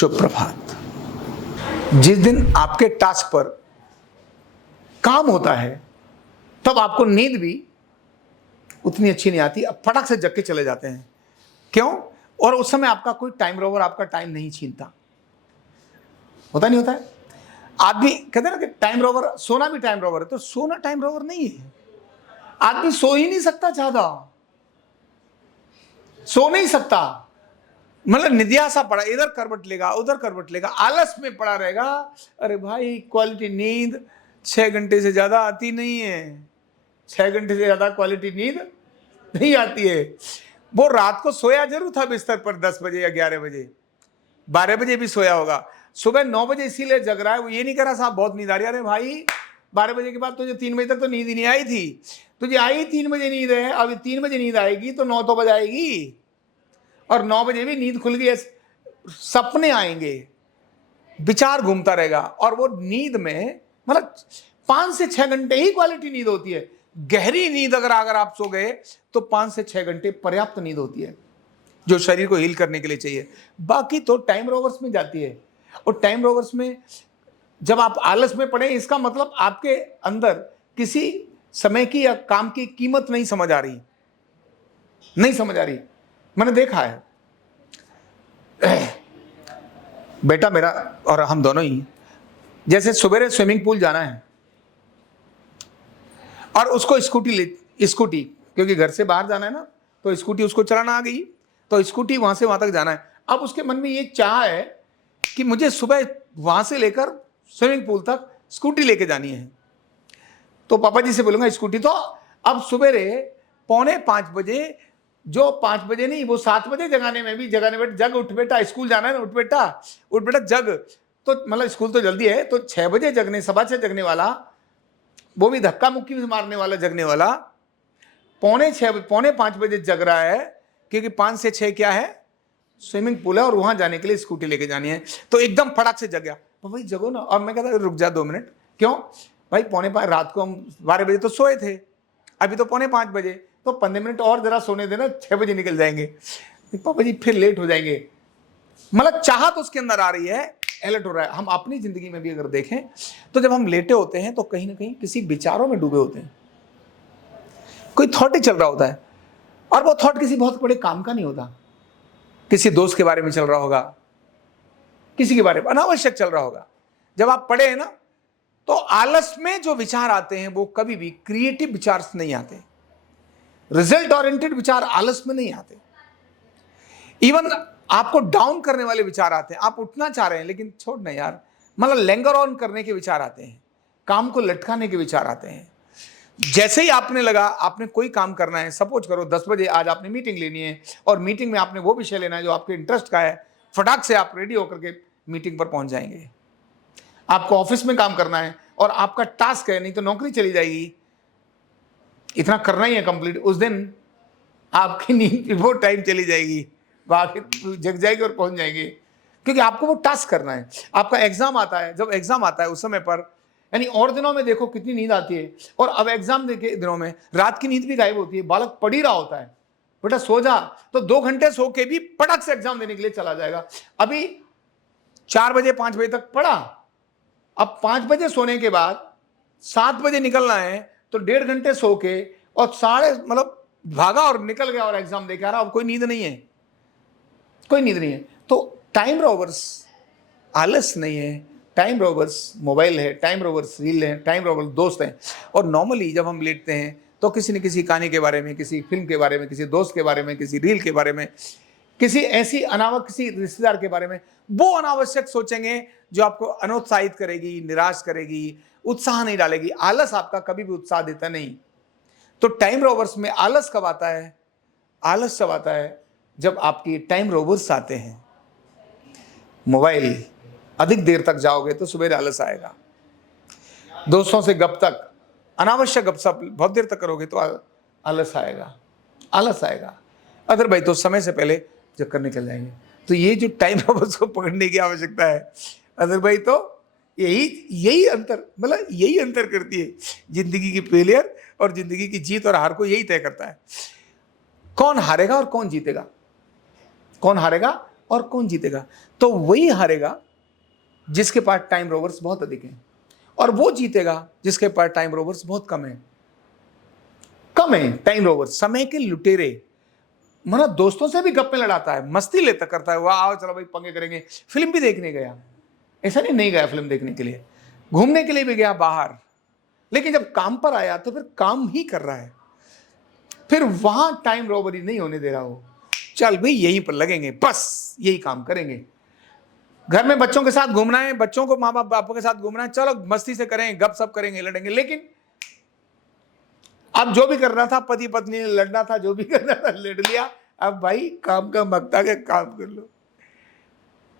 शुभ प्रभात। जिस दिन आपके टास्क पर काम होता है तब आपको नींद भी उतनी अच्छी नहीं आती, अब फटाक से जग के चले जाते हैं। क्यों? और उस समय आपका कोई टाइम रोवर आपका टाइम नहीं छीनता। होता नहीं होता है? आदमी कहते हैं ना कि टाइम रोवर, सोना भी टाइम रोवर है, तो सोना टाइम रोवर नहीं है। आदमी सो ही नहीं सकता, ज्यादा सो नहीं सकता, मतलब निद्यासा पड़ा, इधर करवट लेगा उधर करवट लेगा, आलस में पड़ा रहेगा। अरे भाई, क्वालिटी नींद 6 घंटे से ज्यादा आती नहीं है। 6 घंटे से ज्यादा क्वालिटी नींद नहीं आती है। वो रात को सोया जरूर था बिस्तर पर 10 बजे या 11 बजे, 12 बजे भी सोया होगा, सुबह 9 बजे इसीलिए जग रहा है। वो ये नहीं कह रहा साहब बहुत नींद आ रही है। अरे भाई, 12 बजे के बाद तुझे 3 बजे तक तो नींद ही नहीं आई थी। तुझे आई 3 बजे नींद है, अभी 3 बजे नींद आएगी तो 9 तो बज आएगी, और 9 बजे भी नींद खुल गई, सपने आएंगे, विचार घूमता रहेगा। और वो नींद में मतलब 5 से 6 घंटे ही क्वालिटी नींद होती है। गहरी नींद अगर आप सो गए तो 5 से 6 घंटे पर्याप्त नींद होती है, जो शरीर को हील करने के लिए चाहिए। बाकी तो टाइम रोवर्स में जाती है। और टाइम रोवर्स में जब आप आलस में पड़े, इसका मतलब आपके अंदर किसी समय की या काम की कीमत नहीं समझ आ रही, नहीं समझ आ रही। मैंने देखा है, बेटा मेरा और हम दोनों ही, जैसे सुबह स्विमिंग पूल जाना है और उसको स्कूटी क्योंकि घर से बाहर जाना है ना, तो स्कूटी उसको चलाना आ गई, तो स्कूटी वहां से वहां तक जाना है। अब उसके मन में ये चाह है कि मुझे सुबह वहां से लेकर स्विमिंग पूल तक स्कूटी लेके जानी है। तो पापा जी से बोलूंगा स्कूटी तो अब सुबह 4:45 बजे, जो 5 बजे नहीं वो 7 बजे जगाने में भी जग, उठ बेटा स्कूल जाना है ना, उठ बेटा जग। तो मतलब स्कूल तो जल्दी है, तो 6 बजे जगने, 6:15 जगने वाला, वो भी धक्का मुक्की मारने वाला जगने वाला, 4:45 बजे जग रहा है, क्योंकि 5 से 6 क्या है, स्विमिंग पूल है और वहां जाने के लिए स्कूटी लेके जानी है। तो एकदम फटाक से जग गया, तो भाई जगो ना। और मैं कहता रुक जा 2 मिनट। क्यों भाई? 4:45 रात को हम 12 बजे तो सोए थे, अभी तो 4:45 बजे, तो 15 मिनट और जरा सोने देना, 6 बजे निकल जाएंगे। पापा जी फिर लेट हो जाएंगे। मतलब चाहत उसके अंदर आ रही है, अलर्ट हो रहा है। हम अपनी जिंदगी में भी अगर देखें तो जब हम लेटे होते हैं तो कहीं ना कहीं किसी विचारों में डूबे होते हैं, कोई थॉट ही चल रहा होता है, और वो थॉट किसी बहुत बड़े काम का नहीं होता। किसी दोस्त के बारे में चल रहा होगा, किसी के बारे में अनावश्यक चल रहा होगा। जब आप पढ़े हैं ना, तो आलस में जो विचार आते हैं वो कभी भी क्रिएटिव विचार नहीं आते, रिजल्ट ओरिएंटेड विचार आलस में नहीं आते। इवन आपको डाउन करने वाले विचार आते हैं। आप उठना चाह रहे हैं लेकिन छोड़ना यार, मतलब लैंगर ऑन करने के विचार आते हैं, काम को लटकाने के विचार आते हैं। जैसे ही आपने लगा आपने कोई काम करना है, सपोज करो 10 बजे आज आपने मीटिंग लेनी है, और मीटिंग में आपने वो विषय लेना है जो आपके इंटरेस्ट का है, फटाक से आप रेडी होकर के मीटिंग पर पहुंच जाएंगे। आपको ऑफिस में काम करना है और आपका टास्क है, नहीं तो नौकरी चली जाएगी, इतना करना ही है कंप्लीट। उस दिन आपकी नींद वो टाइम चली जाएगी, बाकी जग जाएगी और पहुंच जाएंगे, क्योंकि आपको वो टास्क करना है। आपका एग्जाम आता है, जब एग्जाम आता है उस समय पर, यानी और दिनों में देखो कितनी नींद आती है, और अब एग्जाम के दिनों में रात की नींद भी गायब होती है। बालक पढ़ ही रहा होता है, बेटा सो जा, तो 2 घंटे सो के भी पटक से एग्जाम देने के लिए चला जाएगा। अभी 4 बजे 5 बजे तक पढ़ा, अब 5 बजे सोने के बाद 7 बजे निकलना है, तो 1.5 घंटे सो के और मतलब भागा और निकल गया और एग्जाम दे के आ रहा। अब कोई नींद नहीं है, कोई नींद नहीं है। तो टाइम रोवर्स आलस नहीं है, टाइम रोवर्स मोबाइल है, टाइम रोवर्स रील है, टाइम रोवर्स दोस्त हैं। और नॉर्मली जब हम लेटते हैं तो किसी न किसी कहानी के बारे में, किसी फिल्म के बारे में, किसी दोस्त के बारे में, किसी रील के बारे में, किसी ऐसी किसी रिश्तेदार के बारे में, वो अनावश्यक सोचेंगे जो आपको अनुत्साहित करेगी, निराश करेगी, उत्साह नहीं डालेगी। आलस आपका कभी भी उत्साह देता नहीं। तो टाइम रोवर्स में आलस कब आता है? आलस तब आता है जब आपकी टाइम रोवर्स आते हैं। मोबाइल अधिक देर तक जाओगे तो सुबह आलस आएगा। दोस्तों से गप तक, अनावश्यक गपशप बहुत देर तक करोगे तो आलस आएगा, आलस आएगा। अदर भाई तो समय से पहले चक्कर निकल जाएंगे। तो ये जो टाइम रोवर्स को पकड़ने की आवश्यकता है, अदर भाई तो यही अंतर, मतलब यही अंतर करती है जिंदगी की फेलियर और जिंदगी की जीत और हार को, यही तय करता है। कौन हारेगा और कौन जीतेगा, कौन हारेगा और कौन जीतेगा? तो वही हारेगा जिसके पास टाइम रोवर्स बहुत अधिक हैं, और वो जीतेगा जिसके पास टाइम रोवर्स बहुत कम है। टाइम रोवर्स, समय के लुटेरे। मतलब दोस्तों से भी गप्पे लड़ाता है, मस्ती लेता करता है, वाह आओ चलो भाई पंगे करेंगे। फिल्म भी देखने गया, ऐसा नहीं गया फिल्म देखने के लिए, घूमने के लिए भी गया बाहर, लेकिन जब काम पर आया तो फिर काम ही कर रहा है। फिर वहां टाइम रोबरी नहीं होने दे रहा हो, चल भाई यहीं पर लगेंगे, बस यही काम करेंगे। घर में बच्चों के साथ घूमना है, बच्चों को माँ बापों के साथ घूमना है, चलो मस्ती से करें, गप सप करेंगे, लड़ेंगे। लेकिन अब जो भी करना था, पति पत्नी ने लड़ना था, जो भी करना था लड़ लिया, अब भाई काम का मकता के काम कर लो।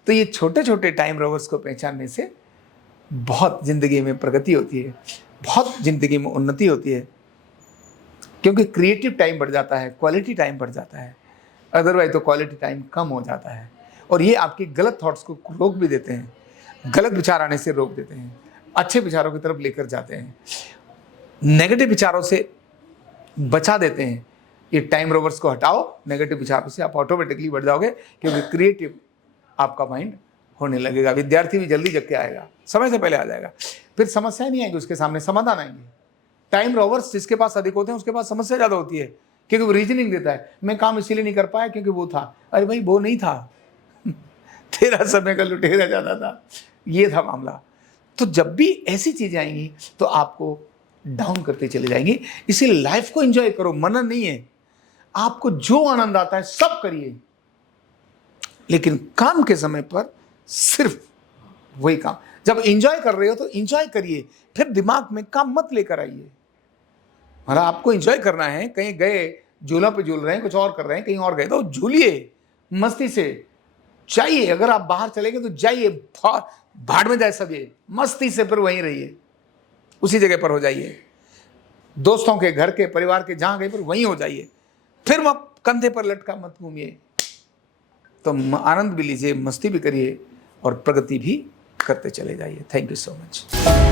तो ये छोटे छोटे टाइम रोवर्स को पहचानने से बहुत जिंदगी में प्रगति होती है, बहुत जिंदगी में उन्नति होती है, क्योंकि क्रिएटिव टाइम बढ़ जाता है, क्वालिटी टाइम बढ़ जाता है। अदरवाइज तो क्वालिटी टाइम कम हो जाता है, और ये आपकी गलत थॉट्स को रोक भी देते हैं, गलत विचार आने से रोक देते हैं, अच्छे विचारों की तरफ लेकर जाते हैं, नेगेटिव विचारों से बचा देते हैं। ये टाइम रोवर्स को हटाओ, नेगेटिव विचारों से आप ऑटोमेटिकली बढ़ जाओगे, क्योंकि क्रिएटिव आपका माइंड होने लगेगा। विद्यार्थी भी जल्दी जग के आएगा, समय से पहले आ जाएगा, फिर समस्या नहीं आएगी, उसके सामने समाधान आएंगे। टाइम रोवर्स जिसके पास अधिक होते हैं उसके पास समस्या ज़्यादा होती है, क्योंकि वो रीजनिंग देता है, मैं काम इसीलिए नहीं कर पाया क्योंकि वो था। अरे भाई वो नहीं था तेरा समय का लुटेरा ज़्यादा था, ये था मामला। तो जब भी ऐसी चीज़ें आएंगी तो आपको डाउन करते चले जाएंगी। इसीलिए लाइफ को एंजॉय करो, मना नहीं है, आपको जो आनंद आता है सब करिए, लेकिन काम के समय पर सिर्फ वही काम। जब एंजॉय कर रहे हो तो एंजॉय करिए, फिर दिमाग में काम मत लेकर आइए। मतलब आपको एंजॉय करना है, कहीं गए झूलों पे झूल रहे हैं, कुछ और कर रहे हैं, कहीं और गए तो झूलिए मस्ती से, चाहिए। अगर आप बाहर चले गए तो जाइए, भाड़ में जाए सब, ये मस्ती से फिर वहीं रहिए, उसी जगह पर हो जाइए। दोस्तों के, घर के, परिवार के जहां गए फिर वहीं हो जाइए, फिर वह कंधे पर लटका मत घूमिए। तो आनंद भी लीजिए, मस्ती भी करिए और प्रगति भी करते चले जाइए। Thank you so much.